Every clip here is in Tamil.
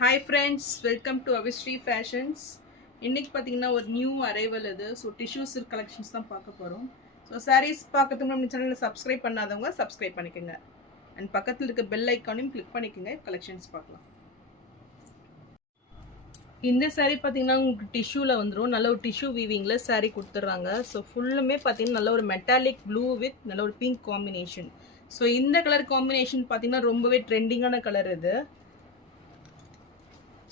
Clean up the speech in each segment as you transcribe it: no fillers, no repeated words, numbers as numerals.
Hi friends, welcome to Avisri Fashions. இன்றைக்கி பார்த்தீங்கன்னா ஒரு நியூ அரைவல் இது. ஸோ டிஷ்யூ சில்க் கலெக்ஷன்ஸ் தான் பார்க்க போகிறோம். ஸோ சாரீஸ் பார்க்கறதுக்கு நம்ம சேனலில் சப்ஸ்கிரைப் பண்ணாதவங்க சப்ஸ்கிரைப் பண்ணிக்கோங்க. அண்ட் பக்கத்தில் இருக்க பெல் ஐக்கானையும் கிளிக் பண்ணிக்கோங்க. கலெக்ஷன்ஸ் பார்க்கலாம். இந்த சாரீ பார்த்தீங்கன்னா உங்களுக்கு டிஷ்யூவில் வந்துடும். நல்ல ஒரு டிஷ்யூ வீவிங்கில் சாரீ கொடுத்துட்றாங்க. ஸோ ஃபுல்லுமே பார்த்தீங்கன்னா நல்ல ஒரு மெட்டாலிக் ப்ளூ வித் நல்ல ஒரு பிங்க் காம்பினேஷன். ஸோ இந்த கலர் காம்பினேஷன் பார்த்தீங்கன்னா ரொம்பவே ட்ரெண்டிங்கான கலர் இது.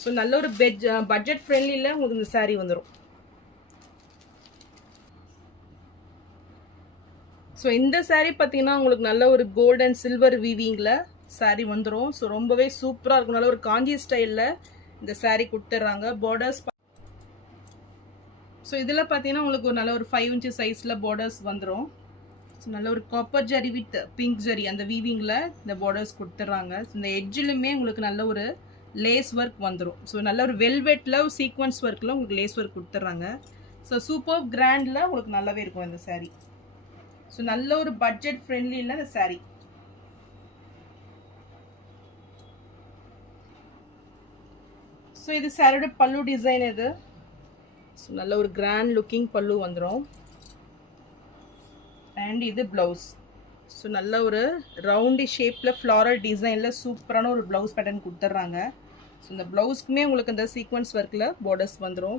ஸோ நல்ல ஒரு பட்ஜெட் ஃப்ரெண்ட்லியில் உங்களுக்கு இந்த சாரீ வந்துடும். ஸோ இந்த சாரீ பார்த்தீங்கன்னா உங்களுக்கு நல்ல ஒரு கோல்ட் அண்ட் சில்வர் வீவிங்கில் சாரீ வந்துடும். ஸோ ரொம்பவே சூப்பராக இருக்கும். நல்ல ஒரு காஞ்சி ஸ்டைலில் இந்த சாரீ கொடுத்துட்றாங்க. பார்டர்ஸ் ஸோ இதில் பார்த்தீங்கன்னா உங்களுக்கு ஒரு நல்ல ஒரு 5 inch சைஸில் பார்டர்ஸ் வந்துடும். ஸோ நல்ல ஒரு copper zari with pink zari அந்த வீவிங்கில் இந்த பார்டர்ஸ் கொடுத்துட்றாங்க. ஸோ இந்த எட்ஜிலுமே உங்களுக்கு நல்ல ஒரு லேஸ் ஒர்க் வந்துடும். ஸோ நல்ல ஒரு வெல்வெட்டில் சீக்வன்ஸ் ஒர்க்கில் உங்களுக்கு லேஸ் ஒர்க் கொடுத்துட்றாங்க. ஸோ சூப்பர் கிராண்டில் உங்களுக்கு நல்லாவே இருக்கும் இந்த சாரீ. ஸோ நல்ல ஒரு பட்ஜெட் ஃப்ரெண்ட்லியில் இந்த சாரீ. ஸோ இது சாரியோட பல்லு டிசைன் இது. ஸோ நல்ல ஒரு கிராண்ட் லுக்கிங் பல்லு வந்துடும். அண்ட் இது ப்ளவுஸ். ஸோ நல்ல ஒரு ரவுண்டி ஷேப்பில் ஃப்ளாரல் டிசைனில் சூப்பரான ஒரு ப்ளவுஸ் பேட்டர்ன் கொடுத்துட்றாங்க. ஸோ இந்த ப்ளவுஸ்க்குமே உங்களுக்கு இந்த சீக்வன்ஸ் ஒர்க்கில் பார்டர்ஸ் வந்துடும்.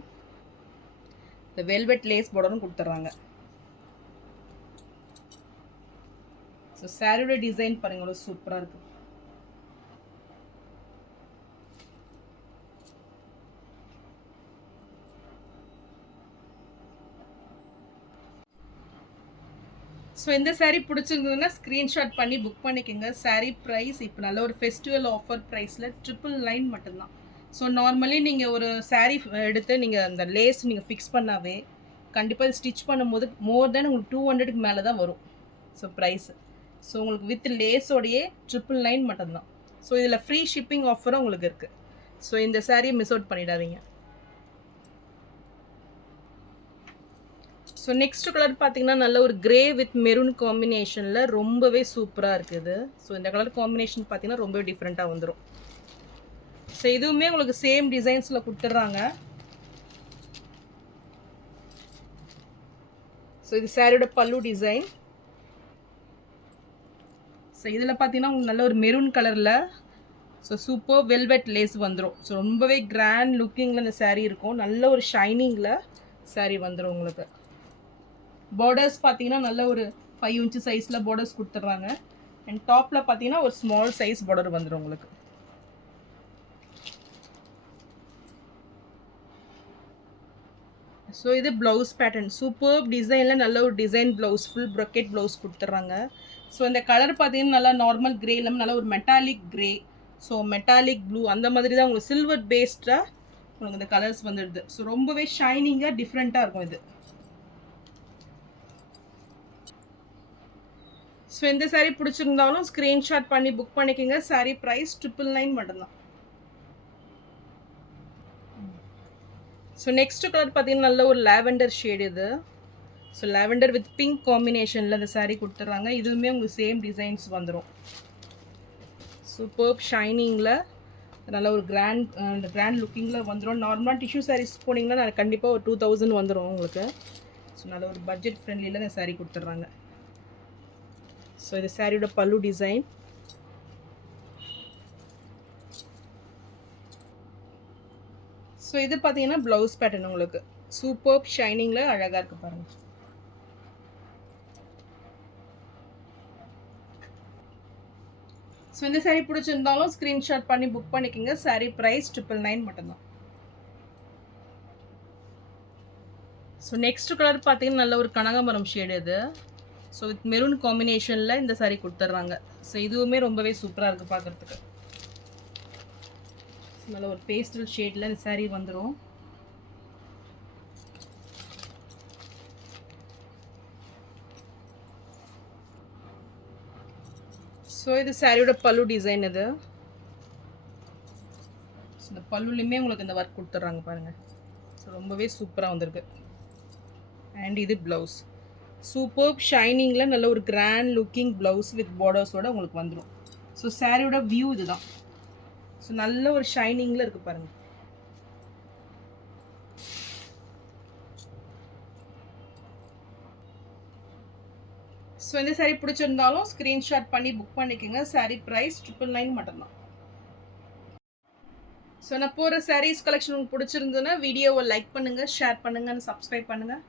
இந்த வெல்வெட் லேஸ் பார்டரும் கொடுத்துட்றாங்க. ஸோ சாரியோட டிசைன் பாருங்க எவ்வளோ சூப்பராக இருக்குது. ஸோ இந்த சாரீ பிடிச்சிருந்ததுன்னா ஸ்க்ரீன்ஷாட் பண்ணி புக் பண்ணிக்கோங்க. சாரீ ப்ரைஸ் இப்போ நல்ல ஒரு ஃபெஸ்டிவல் ஆஃபர் ப்ரைஸில் 999 மட்டும்தான். ஸோ நார்மலி நீங்கள் ஒரு சாரீ எடுத்து நீங்கள் அந்த லேஸ் நீங்கள் ஃபிக்ஸ் பண்ணாவே கண்டிப்பாக ஸ்டிச் பண்ணும்போது மோர் தென் உங்களுக்கு 200க்கு மேலே தான் வரும். ஸோ ப்ரைஸு ஸோ உங்களுக்கு வித் லேஸோடையே 999 மட்டும்தான். ஸோ இதில் ஃப்ரீ ஷிப்பிங் ஆஃபரும் உங்களுக்கு இருக்குது. ஸோ இந்த சாரியை மிஸ் அவுட் பண்ணிடாதீங்க. ஸோ நெக்ஸ்ட் கலர் பார்த்தீங்கன்னா நல்ல ஒரு கிரே வித் மெரூன் காம்பினேஷனில் ரொம்பவே சூப்பராக இருக்குது. ஸோ இந்த கலர் காம்பினேஷன் பார்த்தீங்கன்னா ரொம்பவே டிஃப்ரெண்ட்டாக வந்துடும். ஸோ இதுவுமே உங்களுக்கு சேம் டிசைன்ஸில் கொடுத்துட்றாங்க. ஸோ இது சாரியோட பல்லு டிசைன். ஸோ இதில் பார்த்தீங்கன்னா உங்களுக்கு நல்ல ஒரு மெரூன் கலரில் ஸோ சூப்பர் வெல்வெட் லேஸ் வந்துடும். ஸோ ரொம்பவே கிராண்ட் லுக்கிங்கில் இந்த சாரீ இருக்கும். நல்ல ஒரு ஷைனிங்கில் சாரீ வந்துடும் உங்களுக்கு. பார்டர்ஸ் பார்த்தீங்கன்னா நல்ல ஒரு 5 inch சைஸில் பார்டர்ஸ் கொடுத்துட்றாங்க. அண்ட் டாப்பில் பார்த்தீங்கன்னா ஒரு ஸ்மால் சைஸ் பார்டர் வந்துடும் உங்களுக்கு. ஸோ இது ப்ளவுஸ் பேட்டர்ன் சூப்பர் டிசைனில் நல்ல ஒரு design blouse full brocade blouse கொடுத்துட்றாங்க. ஸோ இந்த கலர் பார்த்தீங்கன்னா நல்லா நார்மல் க்ரே இல்லாமல் நல்லா ஒரு metallic grey, so metallic blue அந்த மாதிரி தான் உங்களுக்கு சில்வர் பேஸ்டாக உங்களுக்கு இந்த கலர்ஸ் வந்துடுது. ஸோ ரொம்பவே ஷைனிங்காக டிஃப்ரெண்ட்டாக இருக்கும் இது. ஸோ இந்த சாரீ பிடிச்சிருந்தாலும் ஸ்க்ரீன்ஷாட் பண்ணி புக் பண்ணிக்கோங்க. சாரீ ப்ரைஸ் 999 மட்டும்தான். ஸோ நெக்ஸ்ட் கலர் பார்த்தீங்கன்னா நல்ல ஒரு லாவெண்டர் ஷேடு இது. ஸோ லாவெண்டர் வித் பிங்க் காம்பினேஷனில் இந்த சாரீ கொடுத்துட்றாங்க. இதுவுமே உங்களுக்கு சேம் டிசைன்ஸ் வந்துடும். சூப்பர் ஷைனிங்கில் நல்ல ஒரு கிராண்ட் லுக்கிங்கில் வந்துடும். நார்மலாக டிஷ்யூ சாரீஸ் போனீங்கன்னா கண்டிப்பாக ஒரு 2000 வந்துடும் உங்களுக்கு. ஸோ நல்ல ஒரு பட்ஜெட் ஃப்ரெண்ட்லியில் இந்த சாரீ கொடுத்துட்றாங்க. ஸோ இது சாரியோட பல்லு டிசைன். ஸோ இது பார்த்தீங்கன்னா ப்ளவுஸ் பேட்டர்ன் உங்களுக்கு சூப்பர் ஷைனிங்கில் அழகாக இருக்குது பாருங்கள். ஸோ இந்த சாரீ பிடிச்சிருந்தாலும் ஸ்க்ரீன்ஷாட் பண்ணி புக் பண்ணிக்கோங்க. சாரீ ப்ரைஸ் 999 மட்டும்தான். ஸோ நெக்ஸ்ட் கலர் பார்த்தீங்கன்னா நல்ல ஒரு கனகாம்பரம் ஷேடு இது. ஸோ வித் மெரூன் காம்பினேஷனில் இந்த சாரீ கொடுத்துட்றாங்க. ஸோ இதுவுமே ரொம்பவே சூப்பராக இருக்குது பார்க்குறதுக்கு. நல்ல ஒரு பேஸ்டல் ஷேடில் இந்த சாரீ வந்துடும். ஸோ இது சாரியோட பல்லு டிசைன் இது. இந்த பல்லுலையுமே உங்களுக்கு இந்த ஒர்க் கொடுத்துட்றாங்க பாருங்கள். ஸோ ரொம்பவே சூப்பராக வந்திருக்கு. அண்ட் இது ப்ளவுஸ் சூப்பர் ஷைனிங்கில் நல்ல ஒரு கிராண்ட் லுக்கிங் ப்ளவுஸ் வித் பார்டர்ஸோடு உங்களுக்கு வந்துடும். ஸோ சாரியோட வியூ இதுதான். ஸோ நல்ல ஒரு ஷைனிங்கில் இருக்குது பாருங்கள். ஸோ இந்த சாரீ பிடிச்சிருந்தாலும் ஸ்க்ரீன்ஷாட் பண்ணி புக் பண்ணிக்கோங்க. சாரீ ப்ரைஸ் 999 மட்டும்தான். ஸோ நான் போகிற சாரீஸ் கலெக்ஷன் உங்களுக்கு பிடிச்சிருந்ததுன்னா வீடியோவை லைக் பண்ணுங்கள், ஷேர் பண்ணுங்கள், சப்ஸ்கிரைப் பண்ணுங்கள்.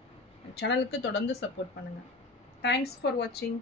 சேனலுக்கு தொடர்ந்து சப்போர்ட் பண்ணுங்கள். தேங்க்ஸ் ஃபார் வாட்சிங்.